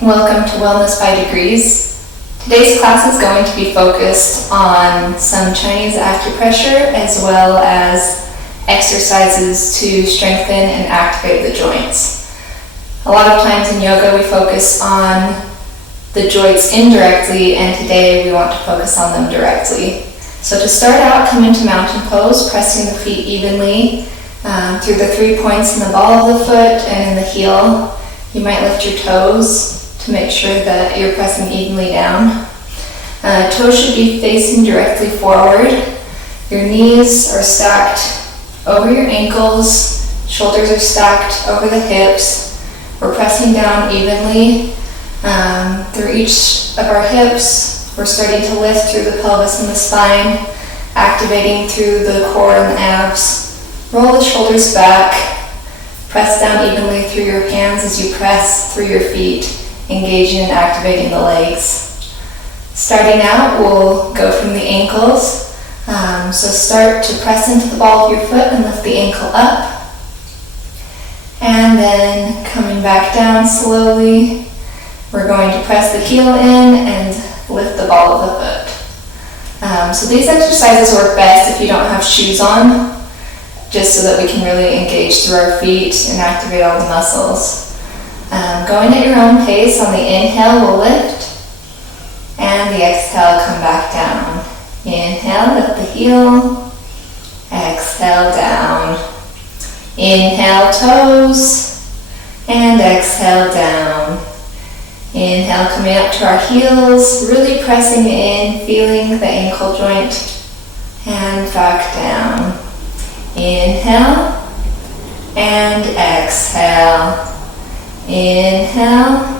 Welcome to Wellness by Degrees. Today's class is going to be focused on some Chinese acupressure as well as exercises to strengthen and activate the joints. A lot of times in yoga we focus on the joints indirectly, and today we want to focus on them directly. So to start out, come into mountain pose, pressing the feet evenly through the 3 points in the ball of the foot and in the heel. You might lift your toes to make sure that you're pressing evenly down. Toes should be facing directly forward. Your knees are stacked over your ankles, shoulders are stacked over the hips. We're pressing down evenly through each of our hips. We're starting to lift through the pelvis and the spine, activating through the core and the abs. Roll the shoulders back. Press down evenly through your hands as you press through your feet, engaging and activating the legs. Starting out, we'll go from the ankles. So start to press into the ball of your foot and lift the ankle up. And then coming back down slowly, we're going to press the heel in and lift the ball of the foot. So these exercises work best if you don't have shoes on, just so that we can really engage through our feet and activate all the muscles. Going at your own pace. On the inhale, we'll lift, and the exhale, come back down. Inhale, lift the heel, exhale down. Inhale, toes, and exhale down. Inhale, coming up to our heels, really pressing in, feeling the ankle joint, and back down. Inhale, and exhale. Inhale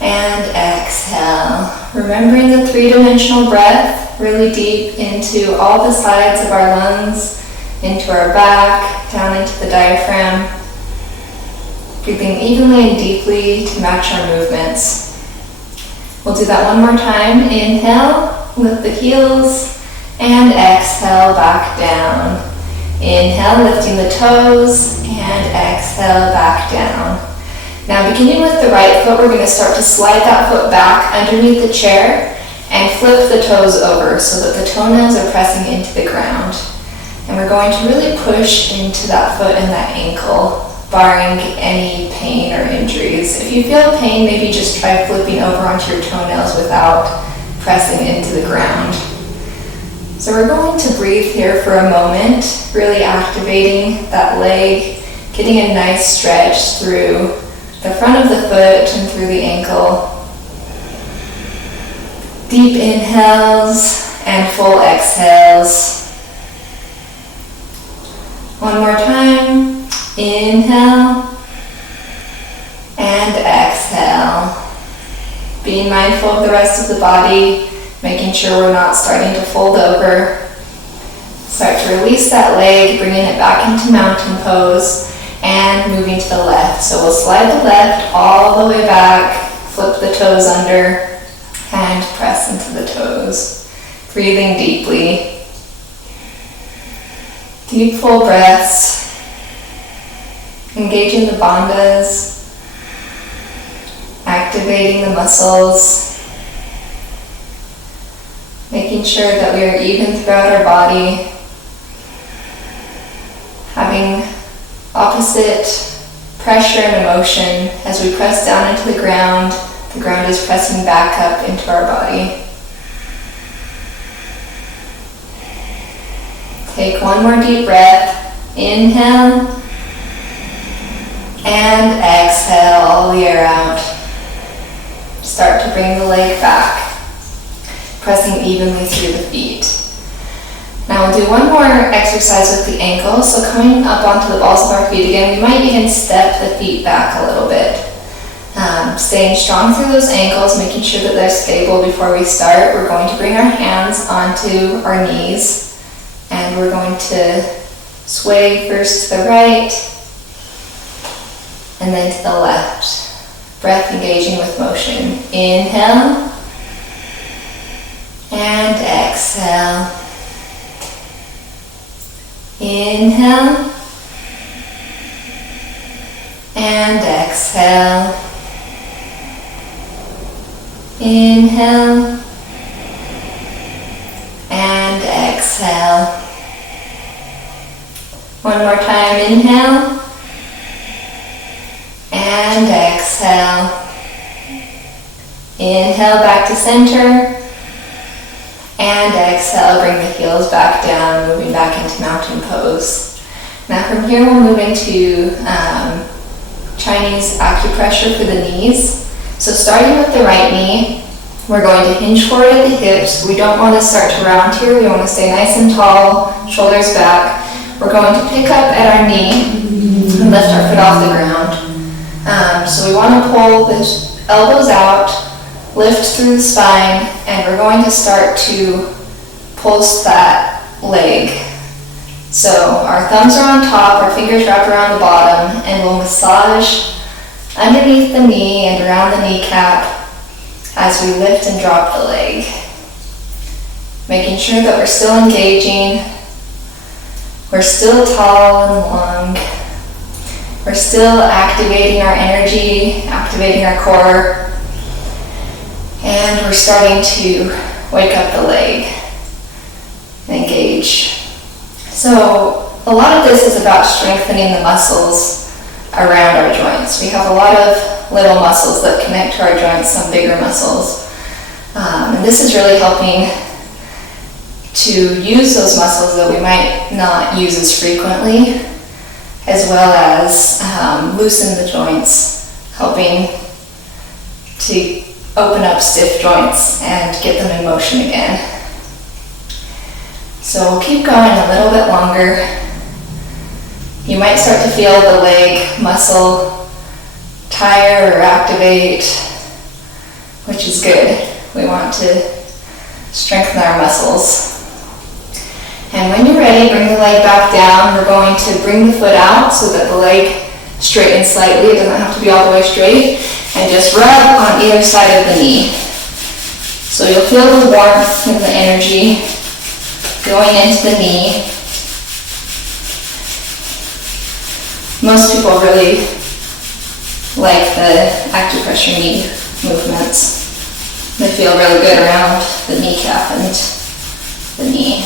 and exhale. Remembering the three-dimensional breath, really deep into all the sides of our lungs, into our back, down into the diaphragm. Breathing evenly and deeply to match our movements. We'll do that one more time. Inhale, lift the heels, and exhale back down. Inhale, lifting the toes, and exhale back down. Now, beginning with the right foot, we're going to start to slide that foot back underneath the chair and flip the toes over so that the toenails are pressing into the ground. And we're going to really push into that foot and that ankle, barring any pain or injuries. If you feel pain, maybe just try flipping over onto your toenails without pressing into the ground. So we're going to breathe here for a moment, really activating that leg, getting a nice stretch through the front of the foot and through the ankle. Deep inhales and full exhales. One more time. Inhale and exhale. Being mindful of the rest of the body, making sure we're not starting to fold over. Start to release that leg, bringing it back into mountain pose and moving to the left. So we'll slide the left all the way back, flip the toes under, and press into the toes. Breathing deeply. Deep full breaths. Engaging the bandhas. Activating the muscles. Making sure that we are even throughout our body. Having opposite pressure and emotion as we press down into the ground. The ground is pressing back up into our body. Take one more deep breath. Inhale and exhale all the air out. Start to bring the leg back, pressing evenly through the feet. Now we'll do one more exercise with the ankles. So coming up onto the balls of our feet again, we might even step the feet back a little bit. Staying strong through those ankles, making sure that they're stable before we start. We're going to bring our hands onto our knees, and we're going to sway first to the right, and then to the left. Breath engaging with motion. Inhale, and exhale. Inhale and exhale. Inhale and exhale. One more time, inhale and exhale. Inhale back to center and exhale, bring the heels back down, moving back into mountain pose. Now from here we'll move into Chinese acupressure for the knees. So starting with the right knee, we're going to hinge forward at the hips. We don't want to start to round here. We want to stay nice and tall, shoulders back. We're going to pick up at our knee and lift our foot off the ground. So we want to pull the elbows out, lift through the spine, and we're going to start to pulse that leg. So our thumbs are on top, our fingers wrap around the bottom, and we'll massage underneath the knee and around the kneecap as we lift and drop the leg. Making sure that we're still engaging, we're still tall and long, we're still activating our energy, activating our core, and we're starting to wake up the leg and engage. So a lot of this is about strengthening the muscles around our joints. We have a lot of little muscles that connect to our joints, some bigger muscles. And this is really helping to use those muscles that we might not use as frequently, as well as loosen the joints, helping to open up stiff joints and get them in motion again. So we'll keep going a little bit longer. You might start to feel the leg muscle tire or activate, which is good. We want to strengthen our muscles. And when you're ready, bring the leg back down. We're going to bring the foot out so that the leg straightens slightly. It doesn't have to be all the way straight. And just rub on either side of the knee. So you'll feel the warmth and the energy going into the knee. Most people really like the acupressure knee movements. They feel really good around the kneecap and the knee.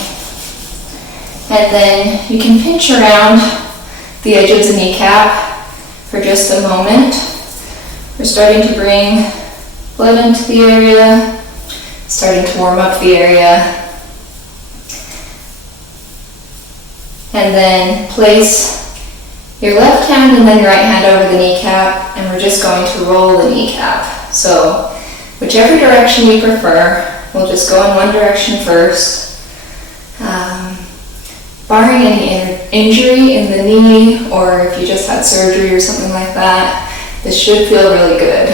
And then you can pinch around the edge of the kneecap for just a moment. We're starting to bring blood into the area, starting to warm up the area. And then place your left hand and then your right hand over the kneecap, and we're just going to roll the kneecap. So whichever direction you prefer, we'll just go in one direction first. Barring any injury in the knee, or if you just had surgery or something like that, this should feel really good.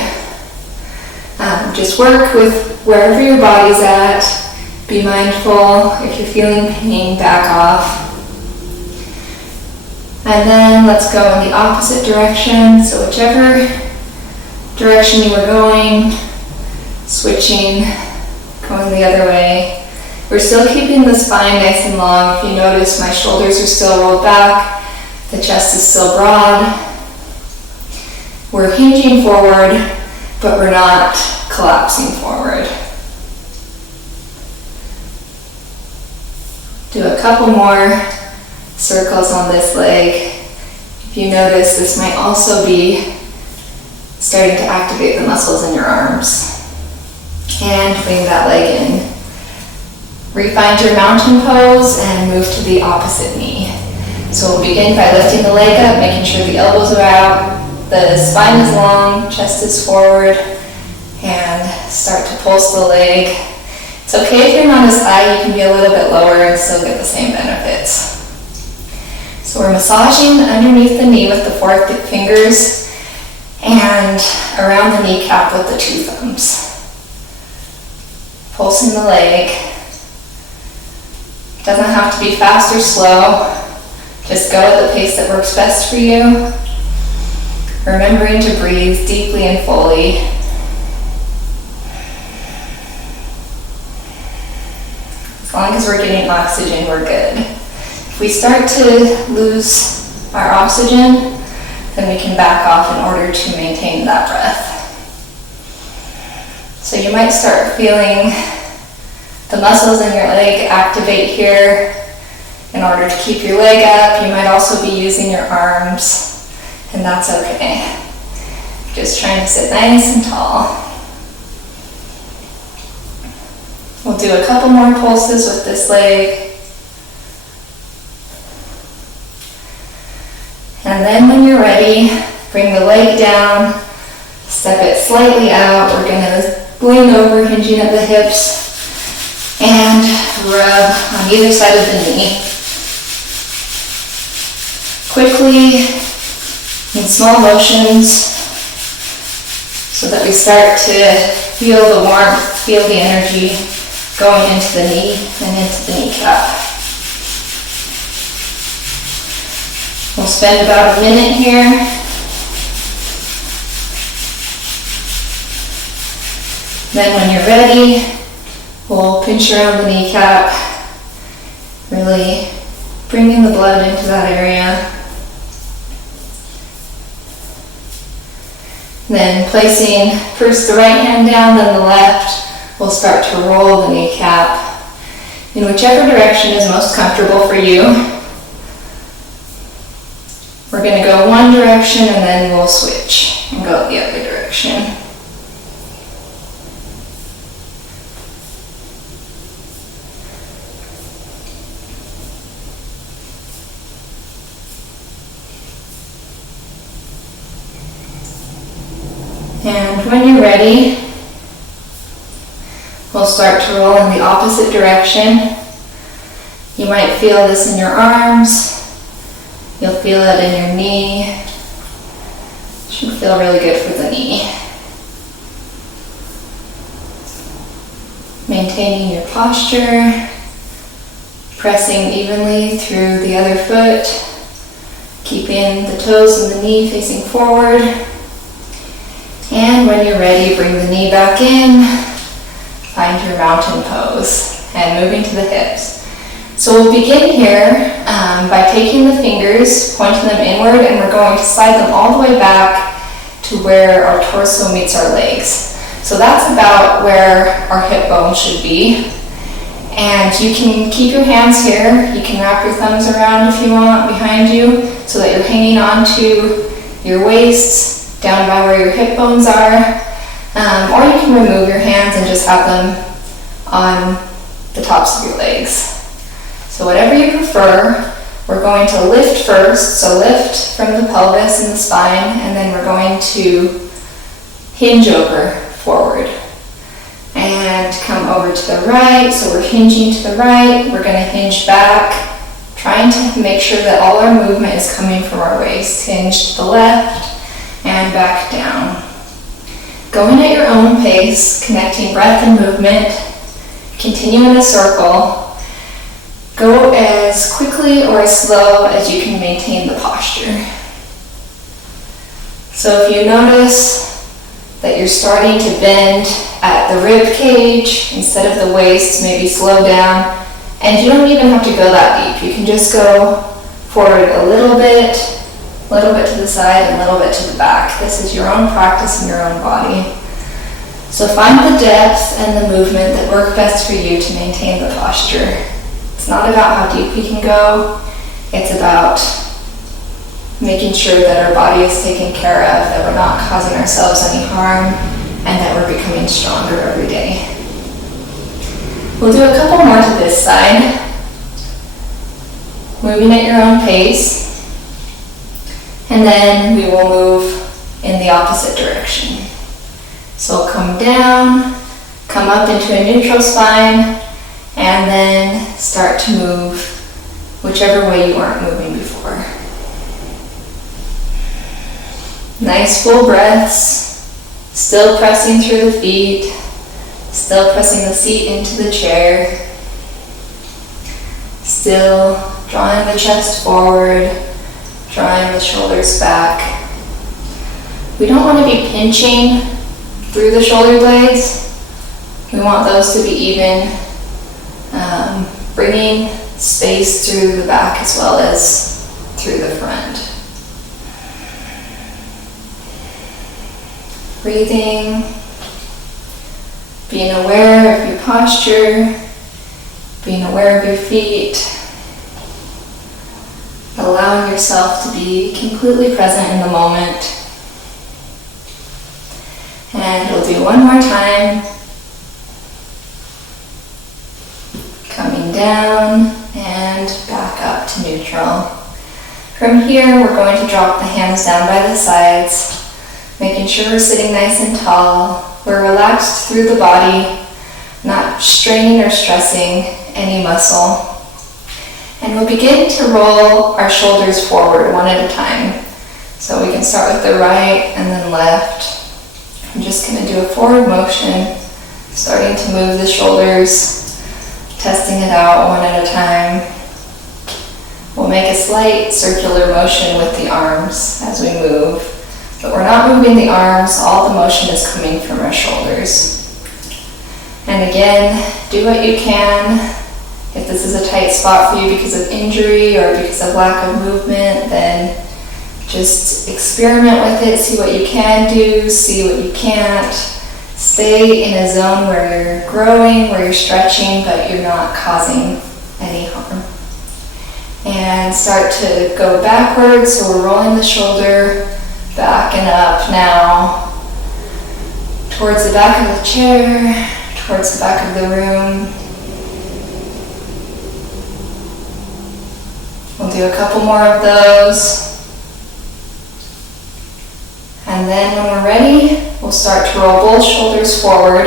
Just work with wherever your body's at. Be mindful. If you're feeling pain, back off. And then let's go in the opposite direction. So whichever direction you were going, switching, going the other way. We're still keeping the spine nice and long. If you notice, my shoulders are still rolled back. The chest is still broad. We're hinging forward, but we're not collapsing forward. Do a couple more circles on this leg. If you notice, this might also be starting to activate the muscles in your arms. And bring that leg in. Refind your mountain pose and move to the opposite knee. So we'll begin by lifting the leg up, making sure the elbows are out, the spine is long, chest is forward, and start to pulse the leg. It's okay if you're not as high, you can be a little bit lower and still get the same benefits. So we're massaging underneath the knee with the 4 fingers and around the kneecap with the 2 thumbs. Pulsing the leg. Doesn't have to be fast or slow. Just go at the pace that works best for you. Remembering to breathe deeply and fully. As long as we're getting oxygen, we're good. If we start to lose our oxygen, then we can back off in order to maintain that breath. So you might start feeling the muscles in your leg activate here in order to keep your leg up. You might also be using your arms, and that's okay. Just trying to sit nice and tall. We'll do a couple more pulses with this leg. And then when you're ready, bring the leg down, step it slightly out. We're going to lean over, hinging at the hips, and rub on either side of the knee. Quickly, in small motions, so that we start to feel the warmth, feel the energy going into the knee and into the kneecap. We'll spend about a minute here. Then when you're ready, we'll pinch around the kneecap, really bringing the blood into that area. Then placing first the right hand down, then the left, we'll start to roll the kneecap in whichever direction is most comfortable for you. We're going to go one direction and then we'll switch and go the other direction. And when you're ready, we'll start to roll in the opposite direction. You might feel this in your arms. You'll feel it in your knee. Should feel really good for the knee. Maintaining your posture, pressing evenly through the other foot, keeping the toes and the knee facing forward. And when you're ready, bring the knee back in, find your mountain pose, and moving to the hips. So we'll begin here by taking the fingers, pointing them inward, and we're going to slide them all the way back to where our torso meets our legs. So that's about where our hip bone should be. And you can keep your hands here. You can wrap your thumbs around if you want behind you so that you're hanging onto your waists down by where your hip bones are. Or you can remove your hands and just have them on the tops of your legs. So whatever you prefer, we're going to lift first. So lift from the pelvis and the spine, and then we're going to hinge over forward. And come over to the right. So we're hinging to the right. We're going to hinge back, trying to make sure that all our movement is coming from our waist. Hinge to the left and back down. Going at your own pace, connecting breath and movement. Continue in a circle. Go as quickly or as slow as you can maintain the posture. So if you notice that you're starting to bend at the rib cage instead of the waist, maybe slow down. And you don't even have to go that deep. You can just go forward a little bit to the side, and a little bit to the back. This is your own practice in your own body. So find the depth and the movement that work best for you to maintain the posture. It's not about how deep we can go. It's about making sure that our body is taken care of, that we're not causing ourselves any harm, and that we're becoming stronger every day. We'll do a couple more to this side. Moving at your own pace. And then we will move in the opposite direction. So come down, come up into a neutral spine, and then start to move whichever way you weren't moving before. Nice full breaths, still pressing through the feet, still pressing the seat into the chair, still drawing the chest forward, drawing the shoulders back. We don't want to be pinching through the shoulder blades. We want those to be even, bringing space through the back as well as through the front. Breathing, being aware of your posture, being aware of your feet, allowing yourself to be completely present in the moment. And we'll do one more time. Coming down and back up to neutral. From here, we're going to drop the hands down by the sides, making sure we're sitting nice and tall. We're relaxed through the body, not straining or stressing any muscle. And we'll begin to roll our shoulders forward one at a time. So we can start with the right and then left. I'm just going to do a forward motion, starting to move the shoulders, testing it out one at a time. We'll make a slight circular motion with the arms as we move, but we're not moving the arms, all the motion is coming from our shoulders. And again, do what you can. If this is a tight spot for you because of injury or because of lack of movement, then just experiment with it, see what you can do, see what you can't. Stay in a zone where you're growing, where you're stretching, but you're not causing any harm. And start to go backwards, so we're rolling the shoulder back and up now, towards the back of the chair, towards the back of the room. We'll do a couple more of those. And then when we're ready, we'll start to roll both shoulders forward.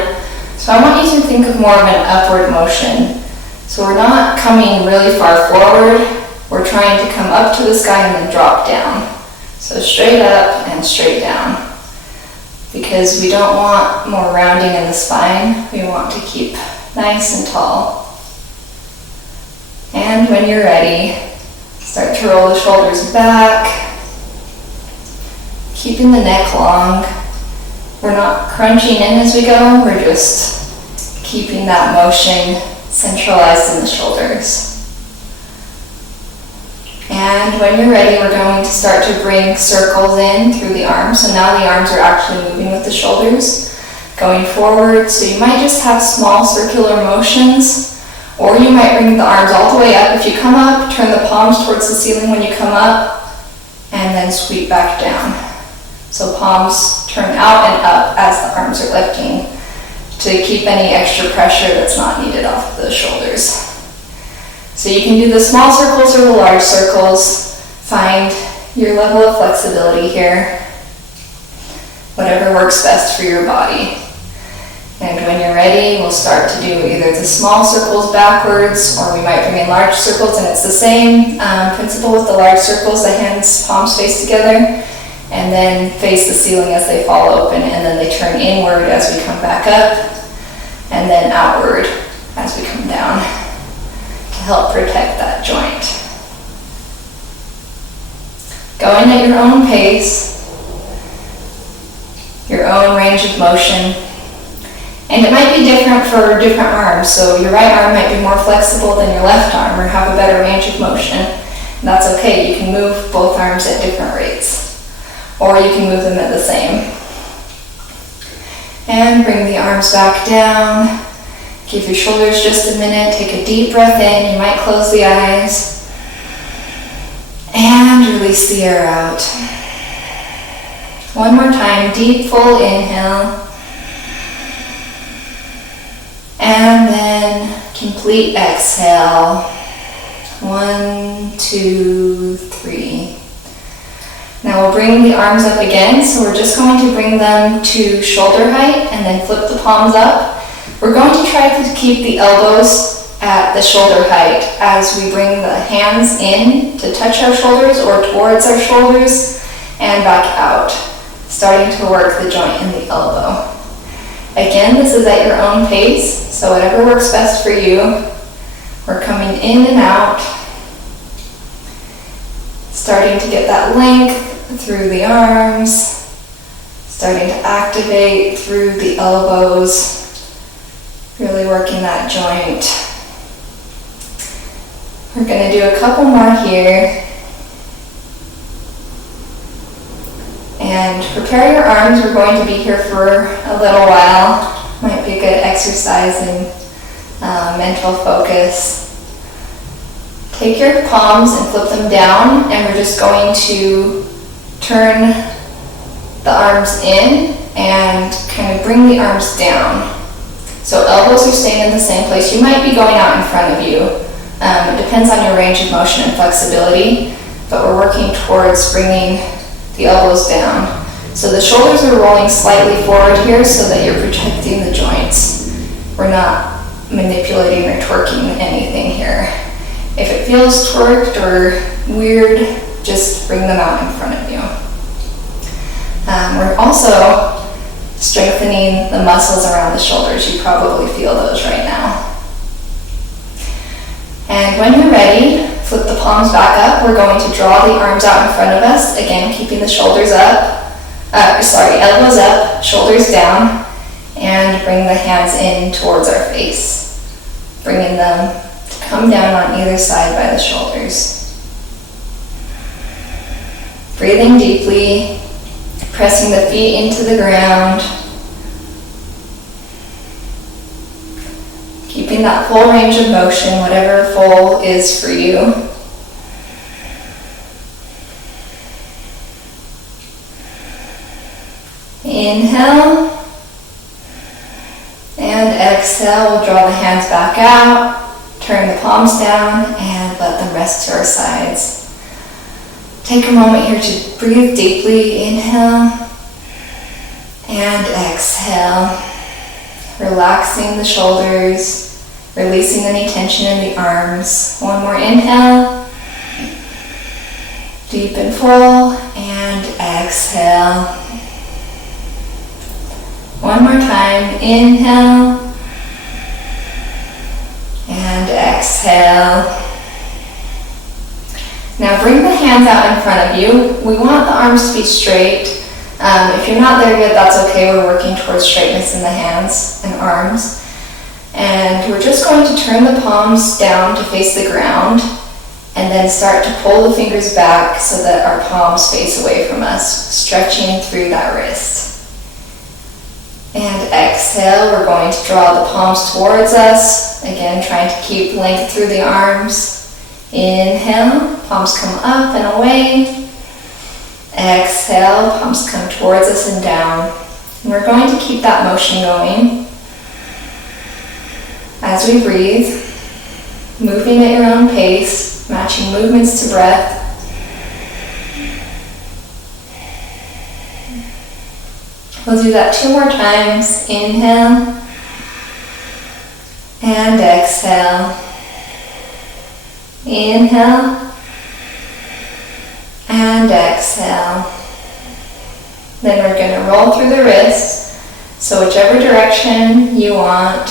So I want you to think of more of an upward motion. So we're not coming really far forward, we're trying to come up to the sky and then drop down. So straight up and straight down. Because we don't want more rounding in the spine, we want to keep nice and tall. And when you're ready, start to roll the shoulders back, keeping the neck long. We're not crunching in as we go, we're just keeping that motion centralized in the shoulders. And when you're ready, we're going to start to bring circles in through the arms. So now the arms are actually moving with the shoulders, going forward. So you might just have small circular motions, or you might bring the arms all the way up. If you come up, turn the palms towards the ceiling when you come up, and then sweep back down. So palms turn out and up as the arms are lifting to keep any extra pressure that's not needed off the shoulders. So you can do the small circles or the large circles. Find your level of flexibility here. Whatever works best for your body. And when you're ready, we'll start to do either the small circles backwards, or we might bring in large circles, and it's the same principle with the large circles. The hands, palms face together, and then face the ceiling as they fall open, and then they turn inward as we come back up, and then outward as we come down to help protect that joint. Going at your own pace, your own range of motion. And it might be different for different arms, so your right arm might be more flexible than your left arm or have a better range of motion. And that's okay, you can move both arms at different rates, or you can move them at the same. And bring the arms back down, give your shoulders just a minute, take a deep breath in, you might close the eyes, and release the air out. One more time, deep full inhale. And then complete exhale. 1, 2, 3. Now we'll bring the arms up again. So we're just going to bring them to shoulder height and then flip the palms up. We're going to try to keep the elbows at the shoulder height as we bring the hands in to touch our shoulders or towards our shoulders and back out, starting to work the joint in the elbow. Again, this is at your own pace, so whatever works best for you. We're coming in and out, starting to get that length through the arms, starting to activate through the elbows, really working that joint. We're going to do a couple more here. And prepare your arms, we're going to be here for a little while. Might might be a good exercise in mental focus. Take your palms and flip them down, and we're just going to turn the arms in and kind of bring the arms down. So elbows are staying in the same place. You might be going out in front of you. It depends on your range of motion and flexibility, but we're working towards bringing the elbows down. So the shoulders are rolling slightly forward here so that you're protecting the joints. We're not manipulating or twerking anything here. If it feels twerked or weird, just bring them out in front of you. We're also strengthening the muscles around the shoulders. You probably feel those right now. And when you're ready, flip the palms back up. We're going to draw the arms out in front of us. Again, keeping the shoulders up. Elbows up, shoulders down, and bring the hands in towards our face. Bringing them to come down on either side by the shoulders. Breathing deeply, pressing the feet into the ground. Keeping that full range of motion, whatever full is for you. Inhale and exhale. We'll draw the hands back out, turn the palms down, and let them rest to our sides. Take a moment here to breathe deeply. Inhale and exhale. Relaxing the shoulders, releasing any tension in the arms. One more inhale. Deep and full, and exhale. One more time, inhale and exhale. Now bring the hands out in front of you. We want the arms to be straight. If you're not there yet, that's okay. We're working towards straightness in the hands and arms. And we're just going to turn the palms down to face the ground and then start to pull the fingers back so that our palms face away from us, stretching through that wrist. And exhale, we're going to draw the palms towards us. Again, trying to keep length through the arms. Inhale, palms come up and away. Exhale, palms come towards us and down. And we're going to keep that motion going as we breathe, moving at your own pace, matching movements to breath. We'll do that 2 more times. Inhale and exhale. Inhale and exhale. Then we're going to roll through the wrists. So whichever direction you want,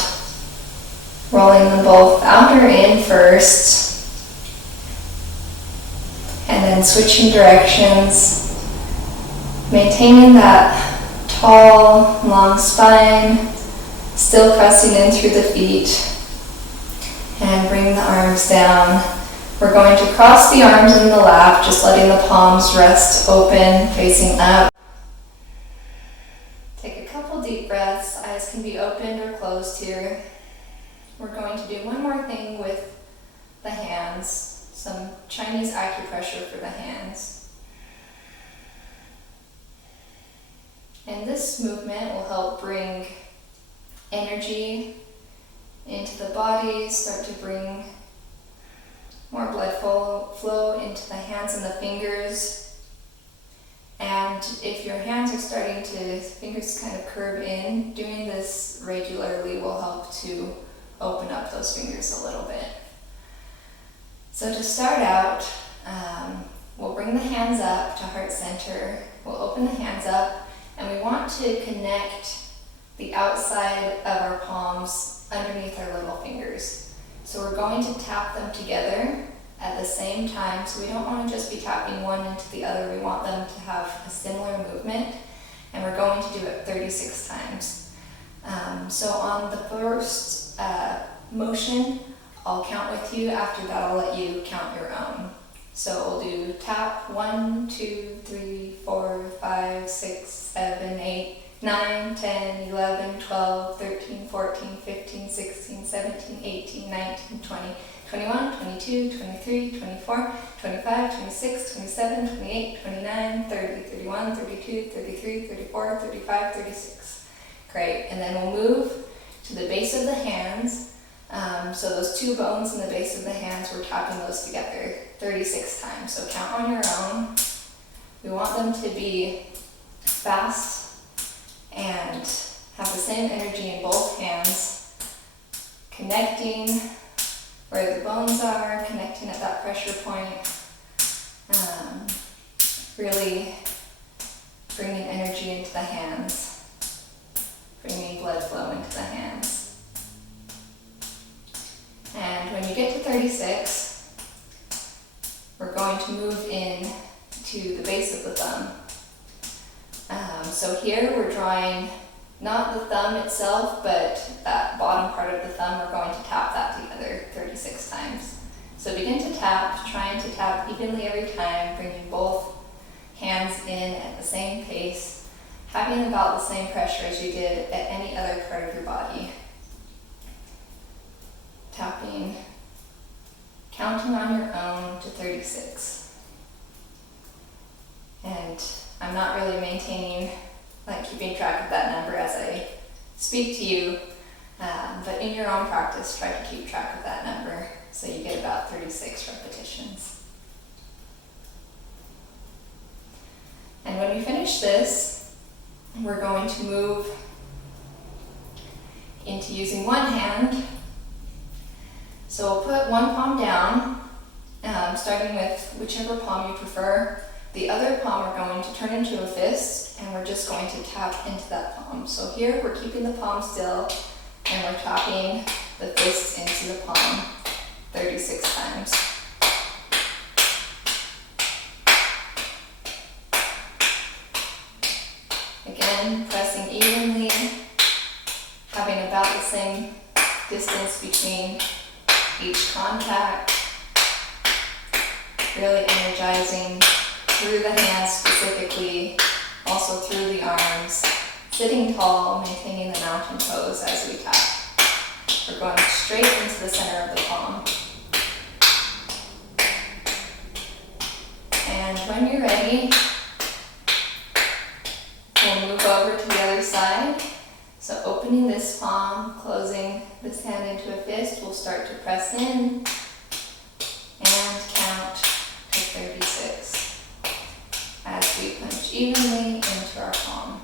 rolling them both out or in first, and then switching directions, maintaining that tall, long spine, still pressing in through the feet, and bring the arms down. We're going to cross the arms in the lap, just letting the palms rest open, facing up. Take a couple deep breaths. Eyes can be opened or closed here. We're going to do one more thing with the hands, some Chinese acupressure for the hands. And this movement will help bring energy into the body, start to bring more blood flow into the hands and the fingers. And if your hands are starting to, fingers kind of curve in, doing this regularly will help to open up those fingers a little bit. So to start out, we'll bring the hands up to heart center. We'll open the hands up, and we want to connect the outside of our palms underneath our little fingers. So we're going to tap them together at the same time. So we don't want to just be tapping one into the other. We want them to have a similar movement, and we're going to do it 36 times. So on the first motion, I'll count with you. After that, I'll let you count your own. So we'll do tap 1, 2, 3, 4, 5, 6, 7, 8, 9, 10, 11, 12, 13, 14, 15, 16, 17, 18, 19, 20, 21, 22, 23, 24, 25, 26, 27, 28, 29, 30, 31, 32, 33, 34, 35, 36. Great, and then we'll move to the base of the hands. So those two bones in the base of the hands, we're tapping those together 36 times. So count on your own. We want them to be fast and have the same energy in both hands, connecting where the bones are, connecting at that pressure point, really bringing energy into the hands, bringing blood flow into the hands. And when you get to 36, we're going to move in to the base of the thumb. So here we're drawing not the thumb itself, but that bottom part of the thumb, we're going to tap that together 36 times. So begin to tap, trying to tap evenly every time, bringing both hands in at the same pace, having about the same pressure as you did at any other part of your body. Tapping, counting on your own to 36. And I'm not really maintaining, keeping track of that number as I speak to you, but in your own practice, try to keep track of that number so you get about 36 repetitions. And when we finish this, we're going to move into using one hand. So we'll put one palm down, starting with whichever palm you prefer. The other palm we're going to turn into a fist, and we're just going to tap into that palm. So here we're keeping the palm still, and we're tapping the fist into the palm 36 times. Again, pressing evenly, having about the same distance between each contact, really energizing through the hands specifically, also through the arms, sitting tall, maintaining the mountain pose as we tap. We're going straight into the center of the palm. And when you're ready, we'll move over to the other side. So opening this palm, closing this hand into a fist, we'll start to press in and count to 36 as we punch evenly into our palm.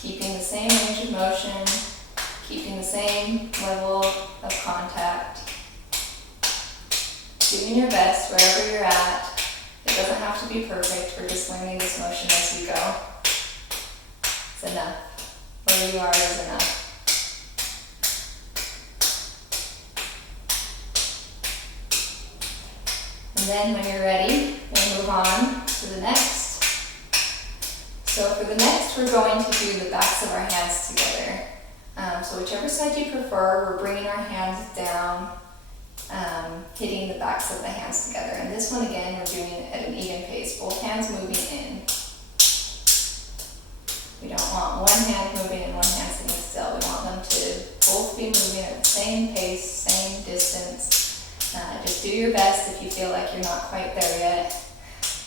Keeping the same range of motion, keeping the same level of contact. Doing your best wherever you're at. It doesn't have to be perfect, we're just learning this motion as we go. It's enough. Where you are is enough. And then when you're ready, we'll move on to the next. So for the next, we're going to do the backs of our hands together. So whichever side you prefer, we're bringing our hands down, hitting the backs of the hands together. And this one again, we're doing it at an even pace, both hands moving in. We don't want one hand moving and one hand sitting still. We want them to both be moving at the same pace, same distance. Just do your best if you feel like you're not quite there yet.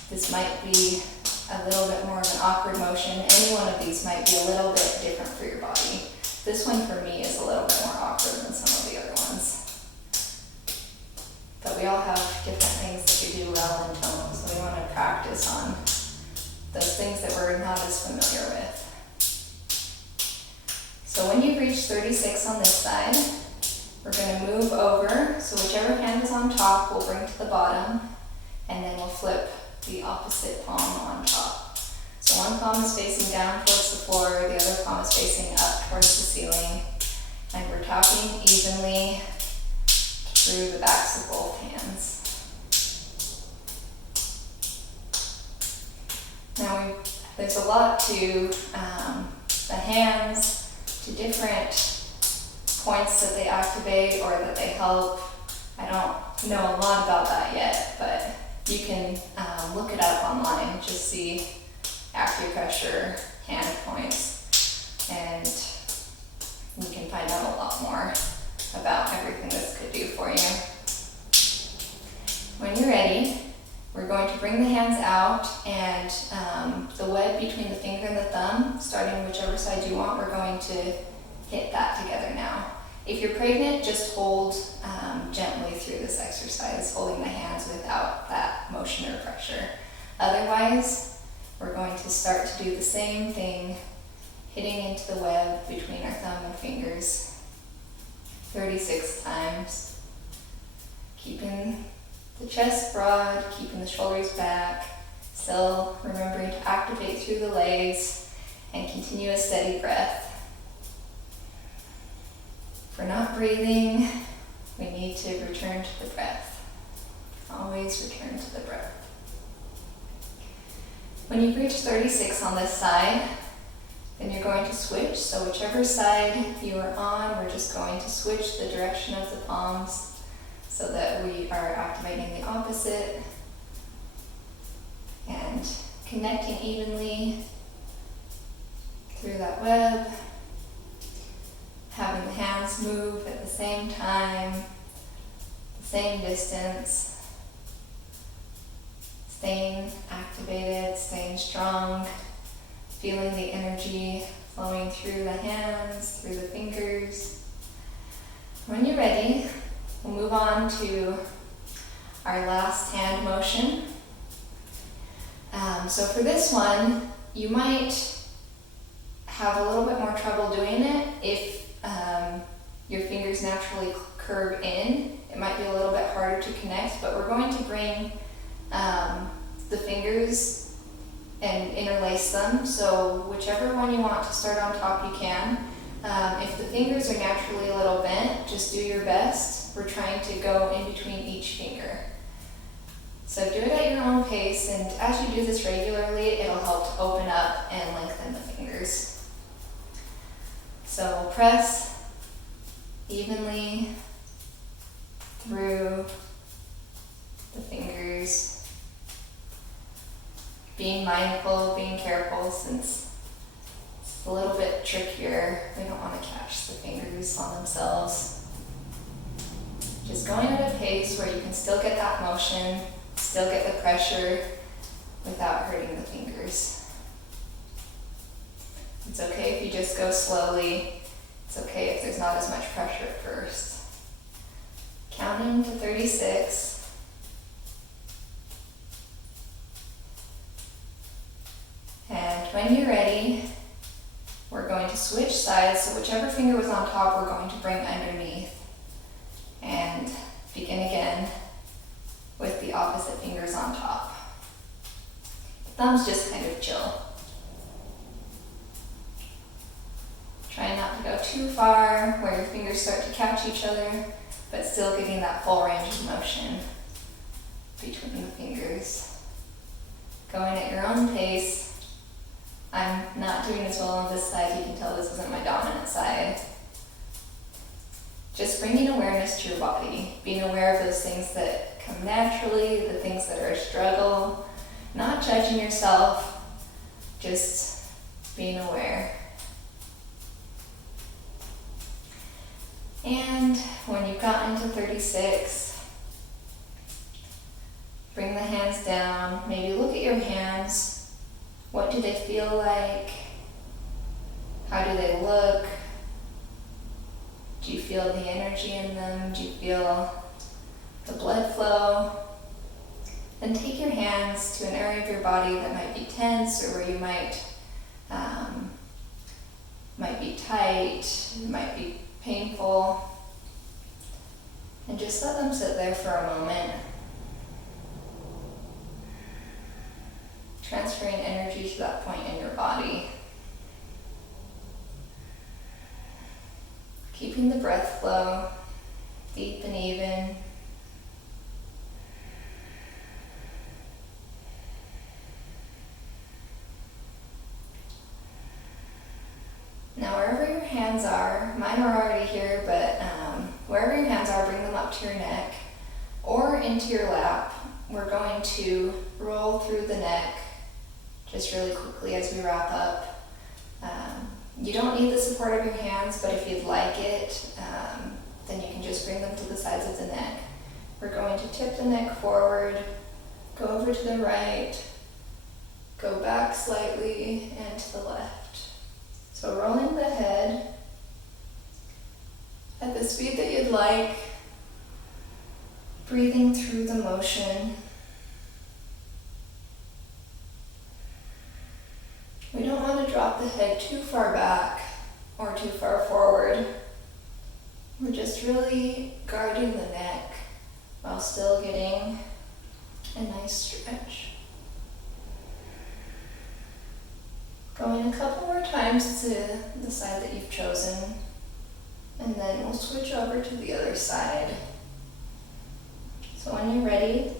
This might be a little bit more of an awkward motion. Any one of these might be a little bit different for your body. This one for me is a little bit more awkward than some of the other ones. But we all have different things that we do well in tone, so we want to practice on those things that we're not as familiar with. So when you reach 36 on this side, we're going to move over. So whichever hand is on top, we'll bring to the bottom, and then we'll flip the opposite palm on top. So one palm is facing down towards the floor, the other palm is facing up towards the ceiling, and we're tapping evenly through the backs of both hands. Now there's a lot to the hands, to different points that they activate or that they help. I don't know a lot about that yet, but you can look it up online, just see acupressure hand points, and you can find out a lot more about everything this could do for you. When you're ready, we're going to bring the hands out, and the web between the finger and the thumb, starting whichever side you want, we're going to hit that together now. If you're pregnant, just hold gently through this exercise, holding the hands without that motion or pressure. Otherwise, we're going to start to do the same thing, hitting into the web between our thumb and fingers 36 times, keeping the chest broad, keeping the shoulders back, still remembering to activate through the legs and continue a steady breath. If we're not breathing, we need to return to the breath. Always return to the breath. When you've reached 36 on this side, then you're going to switch. So whichever side you are on, we're just going to switch the direction of the palms so that we are activating the opposite and connecting evenly through that web. Having the hands move at the same time, the same distance, staying activated, staying strong, feeling the energy flowing through the hands, through the fingers. When you're ready, we'll move on to our last hand motion. So for this one, you might have a little bit more trouble doing it if your fingers naturally curve in. It might be a little bit harder to connect, but we're going to bring the fingers and interlace them. So whichever one you want to start on top, you can. If the fingers are naturally a little bent, just do your best. We're trying to go in between each finger. So do it at your own pace, and as you do this regularly, it'll help to open up and lengthen the fingers. So we'll press evenly through the fingers, being mindful, being careful, since it's a little bit trickier. We don't want to catch the fingers on themselves. Just going at a pace where you can still get that motion, still get the pressure without hurting the fingers. It's okay if you just go slowly. It's okay if there's not as much pressure at first. Counting to 36. And when you're ready, we're going to switch sides. So whichever finger was on top, we're going to bring underneath. And begin again with the opposite fingers on top. Thumbs just kind of chill. Try not to go too far where your fingers start to catch each other, but still getting that full range of motion between the fingers. Going at your own pace. I'm not doing as well on this side. You can tell this isn't my dominant side. Just bringing awareness to your body, being aware of those things that come naturally, the things that are a struggle, not judging yourself, just being aware. And when you've gotten to 36, bring the hands down. Maybe look at your hands. What do they feel like? How do they look? Do you feel the energy in them? Do you feel the blood flow? Then take your hands to an area of your body that might be tense, or where you might be tight, might be painful, and just let them sit there for a moment. Transferring energy to that point in your body. Keeping the breath flow deep and even. Now wherever your hands are, mine are already here, but wherever your hands are, bring them up to your neck or into your lap. We're going to roll through the neck just really quickly as we wrap up. You don't need the support of your hands, but if you'd like it, then you can just bring them to the sides of the neck. We're going to tip the neck forward, go over to the right, go back slightly, and to the left. So rolling the head at the speed that you'd like, breathing through the motion. We don't want to drop the head too far back or too far forward. We're just really guarding the neck while still getting a nice stretch. Going a couple more times to the side that you've chosen, and then we'll switch over to the other side. So when you're ready,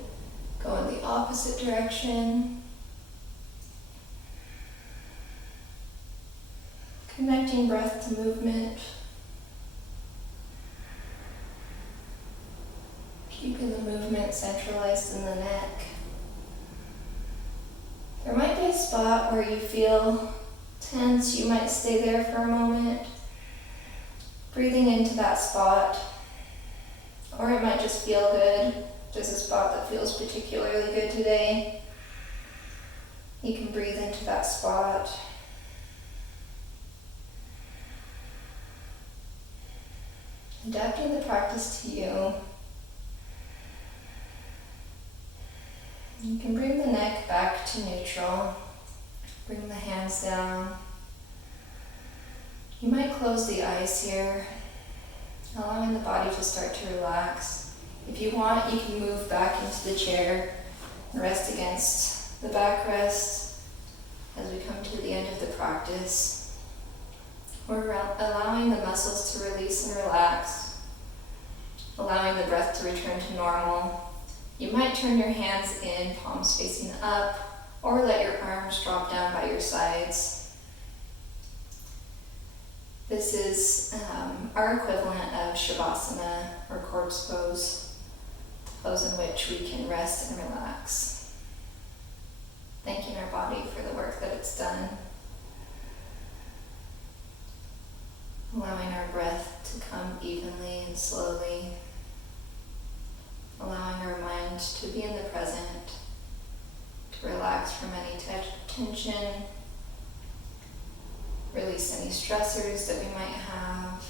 go in the opposite direction. Connecting breath to movement. Keeping the movement centralized in the neck. There might be a spot where you feel tense. You might stay there for a moment, breathing into that spot. Or it might just feel good. There's a spot that feels particularly good today. You can breathe into that spot. Adapting the practice to you. You can bring the neck back to neutral. Bring the hands down. You might close the eyes here, allowing the body to start to relax. If you want, you can move back into the chair and rest against the backrest as we come to the end of the practice. We're allowing the muscles to release and relax, allowing the breath to return to normal. You might turn your hands in, palms facing up, or let your arms drop down by your sides. This is our equivalent of Shavasana, or corpse pose, pose in which we can rest and relax, thanking our body for the work that it's done. Allowing our breath to come evenly and slowly. Allowing our mind to be in the present, to relax from any tension, release any stressors that we might have.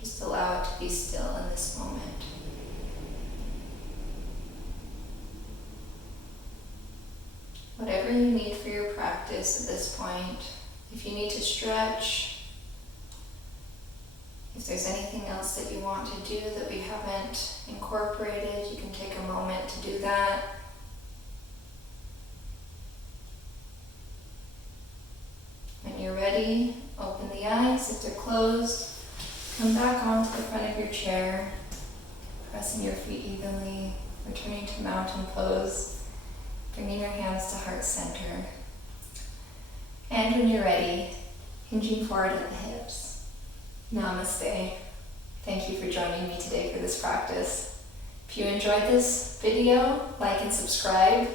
Just allow it to be still in this moment. Whatever you need for your practice at this point, if you need to stretch, if there's anything else that you want to do that we haven't incorporated, you can take a moment to do that. When you're ready, open the eyes. If they're closed, come back onto the front of your chair, pressing your feet evenly, returning to mountain pose, bringing your hands to heart center. And when you're ready, hinging forward at the hips. Namaste. Thank you for joining me today for this practice. If you enjoyed this video, like and subscribe,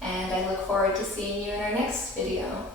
and I look forward to seeing you in our next video.